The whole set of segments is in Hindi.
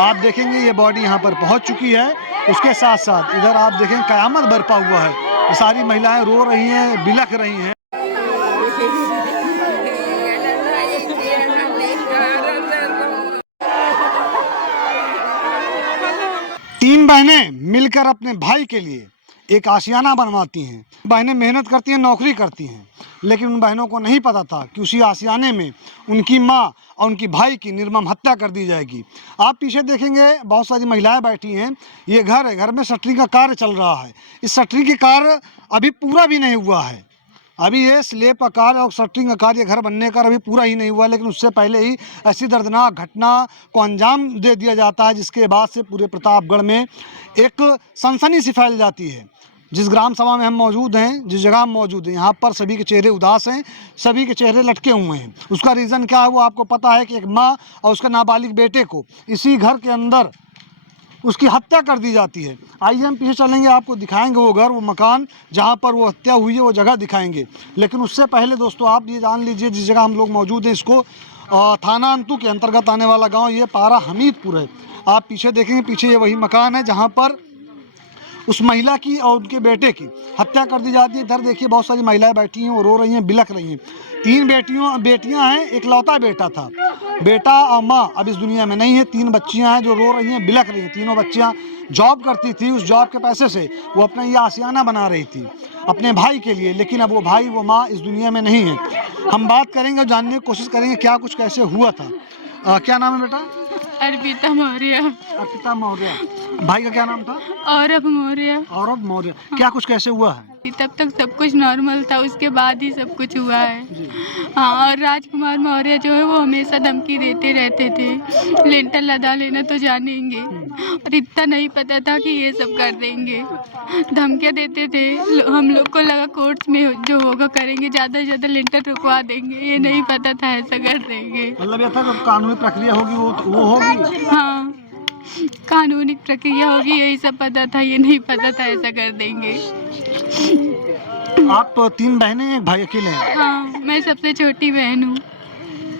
आप देखेंगे ये बॉडी यहाँ पर पहुँच चुकी है। उसके साथ साथ इधर आप देखें कयामत बरपा हुआ है। ये सारी महिलाएं रो रही हैं, बिलख रही हैं। तीन बहनें मिलकर अपने भाई के लिए एक आशियाना बनवाती हैं। बहनें मेहनत करती हैं, नौकरी करती हैं, लेकिन उन बहनों को नहीं पता था कि उसी आशियाने में उनकी माँ और उनकी भाई की निर्मम हत्या कर दी जाएगी। आप पीछे देखेंगे बहुत सारी महिलाएं बैठी हैं। ये घर है, घर में शटरिंग का कार्य चल रहा है। इस शटरिंग का कार्य अभी पूरा भी नहीं हुआ है। अभी ये स्लेब का कार्य और शटरिंग का कार्य, घर बनने का अभी पूरा ही नहीं हुआ, लेकिन उससे पहले ही ऐसी दर्दनाक घटना को अंजाम दे दिया जाता है, जिसके बाद से पूरे प्रतापगढ़ में एक सनसनी सी फैल जाती है। जिस ग्राम सभा में हम मौजूद हैं, जिस जगह हम मौजूद हैं, यहाँ पर सभी के चेहरे उदास हैं, सभी के चेहरे लटके हुए हैं। उसका रीज़न क्या है वो आपको पता है कि एक माँ और उसके नाबालिग बेटे को इसी घर के अंदर उसकी हत्या कर दी जाती है। आइए हम पीछे चलेंगे, आपको दिखाएंगे वो घर, वो मकान जहाँ पर वो हत्या हुई है, वो जगह दिखाएंगे। लेकिन उससे पहले दोस्तों आप ये जान लीजिए, जिस जगह हम लोग मौजूद हैं, इसको थाना अंतु के अंतर्गत आने वाला गांव ये पारा हमीदपुर है। आप पीछे देखेंगे, पीछे ये वही मकान है जहाँ पर उस महिला की और उनके बेटे की हत्या कर दी जाती है। इधर देखिए बहुत सारी महिलाएं बैठी हैं, वो रो रही हैं, बिलख रही हैं। तीन बेटियां हैं, एक लौता बेटा था। बेटा और माँ अब इस दुनिया में नहीं है। तीन बच्चियां हैं जो रो रही हैं, बिलख रही हैं। तीनों बच्चियां जॉब करती थी, उस जॉब के पैसे से वो अपना ये आशियाना बना रही थी अपने भाई के लिए, लेकिन अब वो भाई वो माँ इस दुनिया में नहीं है। हम बात करेंगे और जानने की कोशिश करेंगे क्या कुछ कैसे हुआ था। क्या नाम है बेटा? अर्पिता मौर्य। अर्पिता मौर्य। भाई का क्या नाम था? औरव मौर्य। औरव मौर्य। क्या कुछ कैसे हुआ है? तब तक सब कुछ नॉर्मल था, उसके बाद ही सब कुछ हुआ है। हाँ, और राजकुमार मौर्य जो है वो हमेशा धमकी देते रहते थे, लेंटर लदा लेना तो जानेंगे, और इतना नहीं पता था कि ये सब कर देंगे। धमकियाँ देते थे, हम लोग को लगा कोर्ट में जो होगा करेंगे, ज़्यादा से ज़्यादा लेंटर रुकवा देंगे। ये नहीं पता था ऐसा कर देंगे। मतलब ये था कि कानूनी प्रक्रिया होगी वो होगी। हाँ, कानूनी प्रक्रिया होगी, यही सब पता था, ये नहीं पता था ऐसा कर देंगे। आप तीन बहनें, एक भाई अकेले हैं? हाँ, मैं सबसे छोटी बहन हूँ।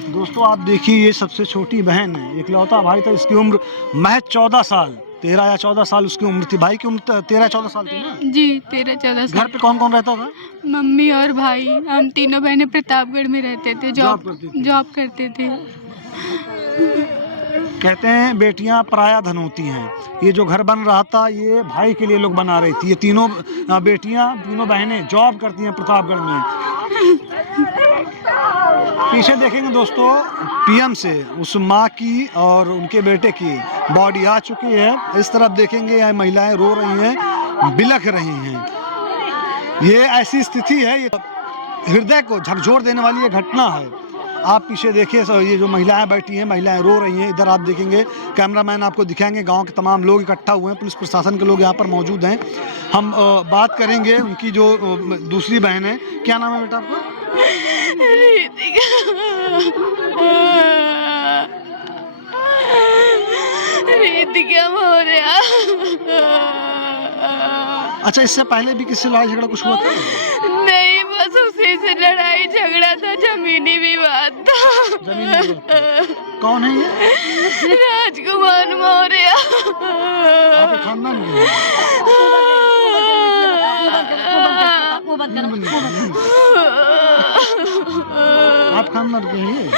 दोस्तों आप देखिए, ये सबसे छोटी बहन है। इकलौता भाई था, इसकी उम्र महज 14 साल, 13 या 14 साल उसकी उम्र थी। भाई की उम्र 13-14 साल थी ना? जी, 13-14 साल। घर पे कौन कौन रहता था? मम्मी और भाई, हम तीनों बहनें प्रतापगढ़ में रहते थे, जॉब करते थे। कहते हैं बेटियां पराया धन होती हैं। ये जो घर बन रहा था ये भाई के लिए लोग बना रही थी। ये तीनों बेटियां, तीनों बहनें जॉब करती हैं प्रतापगढ़ में। पीछे देखेंगे दोस्तों, पीएम से उस माँ की और उनके बेटे की बॉडी आ चुकी है। इस तरफ देखेंगे यह महिलाएं रो रही हैं, बिलख रही हैं। ये ऐसी स्थिति है, ये हृदय को झकझोर देने वाली ये घटना है। आप पीछे देखिए, ये जो महिलाएं बैठी हैं, महिलाएं रो रही हैं। इधर आप देखेंगे, कैमरामैन आपको दिखाएंगे, गांव के तमाम लोग इकट्ठा हुए हैं, पुलिस प्रशासन के लोग यहाँ पर मौजूद हैं। हम बात करेंगे उनकी जो दूसरी बहन है। क्या नाम है बेटा आपका? रीतिका मौर्य। अच्छा, इससे पहले भी किसी लड़ाई झगड़ा कुछ हुआ था? नहीं, बस उसी से लड़ाई झगड़ा था, जमीनी विवाद था। जमीनी विवाद। कौन है ये? राजकुमार मौर्य। आपके खानदान के? आप खानदान के हैं ये?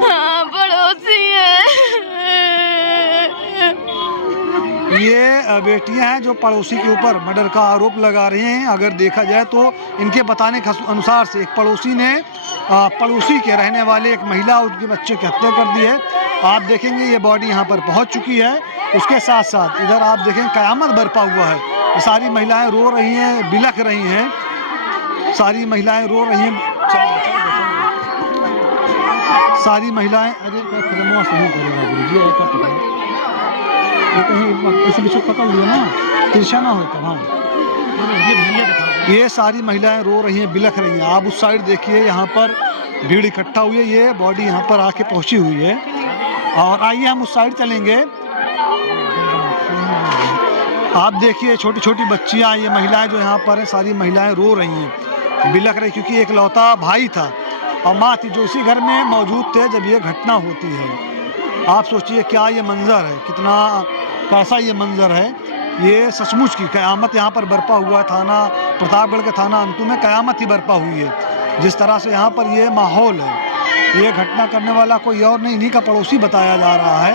हाँ, पड़ोसी है। ये बेटियां हैं जो पड़ोसी के ऊपर मर्डर का आरोप लगा रही हैं। अगर देखा जाए तो इनके बताने के अनुसार से एक पड़ोसी ने पड़ोसी के रहने वाले एक महिला और उनके बच्चे की हत्या कर दी है। आप देखेंगे ये बॉडी यहाँ पर पहुँच चुकी है। उसके साथ साथ इधर आप देखें कयामत बरपा हुआ है। ये सारी महिलाएं रो रही हैं, बिलख रही हैं। सारी महिलाएं रो रही हैं, सारी महिलाएं। अरे सही करेगा ये कहीं किसी भी पकड़ लिया ना, तिरछा ना होता। हाँ, ये सारी महिलाएं रो रही हैं, बिलख रही हैं। आप उस साइड देखिए, यहाँ पर भीड़ इकट्ठा हुई है। ये बॉडी यहाँ पर आके पहुँची हुई है। और आइए हम उस साइड चलेंगे। आप देखिए छोटी छोटी बच्चियाँ, ये महिलाएं जो यहाँ पर हैं, सारी महिलाएं रो रही हैं, बिलख रही, क्योंकि एक लौता भाई था और माँ थी जो इसी घर में मौजूद थे जब ये घटना होती है। आप सोचिए क्या ये मंज़र है, कितना कैसा ये मंज़र है। ये सचमुच की क़यामत यहाँ पर बरपा हुआ है। थाना प्रतापगढ़ के थाना अंतु में क़यामत ही बरपा हुई है। जिस तरह से यहाँ पर ये माहौल है, ये घटना करने वाला कोई और नहीं, इन्हीं का पड़ोसी बताया जा रहा है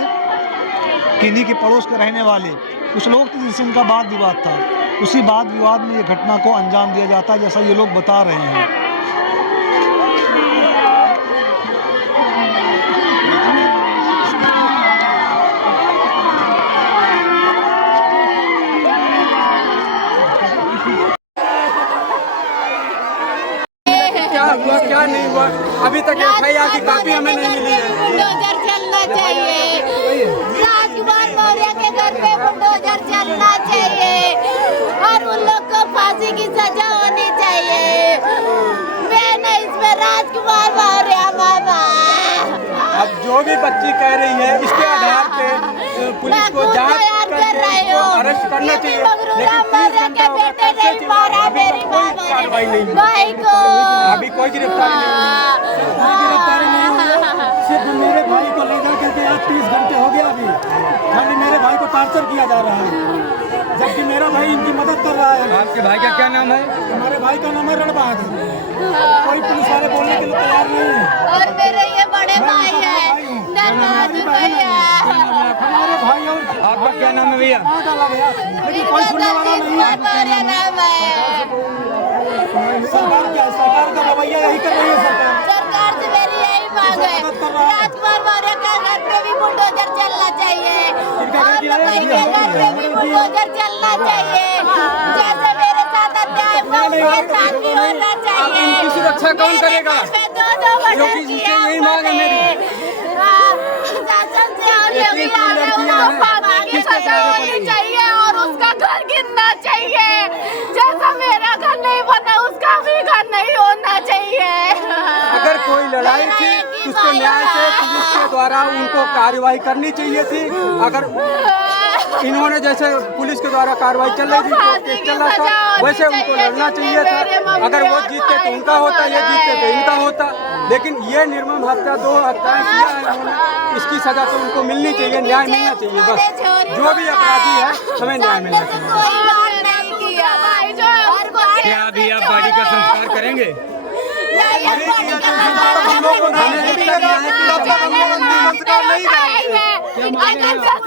कि इन्हीं के पड़ोस के रहने वाले कुछ लोग थे जिनसे इनका वाद विवाद था। उसी वाद विवाद में ये घटना को अंजाम दिया जाता है, जैसा ये लोग बता रहे हैं। क्या हुआ क्या नहीं हुआ, अभी तक एफआईआर की कॉपी हमें नहीं मिली है। बुलडोजर चलना चाहिए, राजकुमार मौर्य के घर पे बुलडोजर चलना चाहिए और उन लोग को फांसी की सजा होनी चाहिए। मैं नहीं, इसमें राजकुमार मौर्य मामा। अब जो भी बच्ची कह रही है इसके आधार पे पुलिस को जांच करके अरेस्ट करना चाहिए, लेकिन 30 घंटा हो गया कब से चिल्ला रहे हैं, अभी तक कोई कार्रवाई नहीं हुई, अभी कोई गिरफ्तारी नहीं हुई। सिर्फ मेरे भाई को ले जा करके आज 30 घंटे हो गया, अभी खाली मेरे भाई को टॉर्चर किया जा रहा है, जबकि मेरा भाई इनकी मदद कर रहा है। आपके भाई का क्या नाम है? हमारे भाई का नाम है रण बहादुर। कोई पुलिस वाले बोलने के लिए तैयार नहीं है। और मेरे ये बड़े भाई है रण बहादुर भैया। हमारे भाई और आपका क्या नाम है भैया? डाला गया, लेकिन कोई सुनने वाला नहीं है। मौर्य नाम है। सरकार क्या, सरकार का रवैया यही कर रही है। सरकार से मेरी यही मांग है, राजकुमार मौर्य का घर पे भी बुलडोजर चलना चाहिए और लोगों के घर पे भी बुलडोजर चलना चाहिए। जैसे मेरे साथ अन्याय हुआ उसके साथ भी होना चाहिए। इनकी सुरक्षा कौन करेगा? क्योंकि यही मांग है मेरी। शासन से और योगी को फांसी की सजा होनी चाहिए और उसका घर गिरना चाहिए। जैसा मेरा घर नहीं बना उसका भी घर नहीं होना चाहिए। अगर कोई लड़ाई थी तो उसको न्याय से पुलिस के द्वारा उनको कार्रवाई करनी चाहिए थी। अगर इन्होंने जैसे पुलिस के द्वारा कार्रवाई चल रही थी, कोर्ट केस चल रहा था, वैसे उनको लड़ना चाहिए था। अगर वो जीतते तो उनका होता, ये जीतते तो इनका होता। लेकिन ये निर्मम हत्या, 2 हत्याएं किया है इन्होंने, इसकी सजा तो उनको मिलनी चाहिए, न्याय मिलना चाहिए। बस जो भी अपराधी है हमें न्याय मिलना चाहिए। क्या अभी आप गाड़ी का संस्कार करेंगे?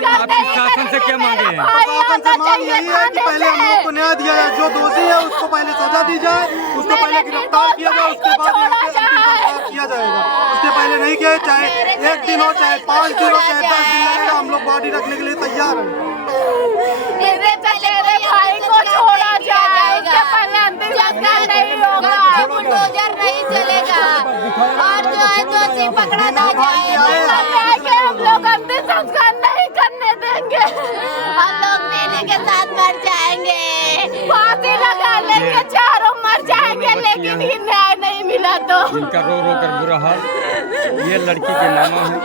आप शासन से क्या मांगे हैं? यही है कि पहले हम लोग को न्याय दिया जाए, जो दोषी है उसको पहले सजा दी जाए, उसको पहले गिरफ्तार किया जाए, उसके बाद किया जाएगा। उसके पहले नहीं किया, चाहे 1 दिन हो, चाहे 5 दिन हो, चाहे 10 दिन लगेगा, हम लोग बॉडी रखने के लिए तैयार हैं। भाई को छोड़ा जाए, उसके पहले अंतिम संस्कार नहीं होगा, बुलडोजर नहीं चलेगा और जो है दोषी पकड़ा ना जाए। हम लोग अंतिम संस्कार नहीं करने देंगे, हम लोग मेले के साथ मर जाएंगे, फांसी लगा लेंगे, चारों मर जाएंगे, लेकिन ये न्याय नहीं मिला तो। इनका रो रो कर बुरा हाल, ये लड़की के नामा है।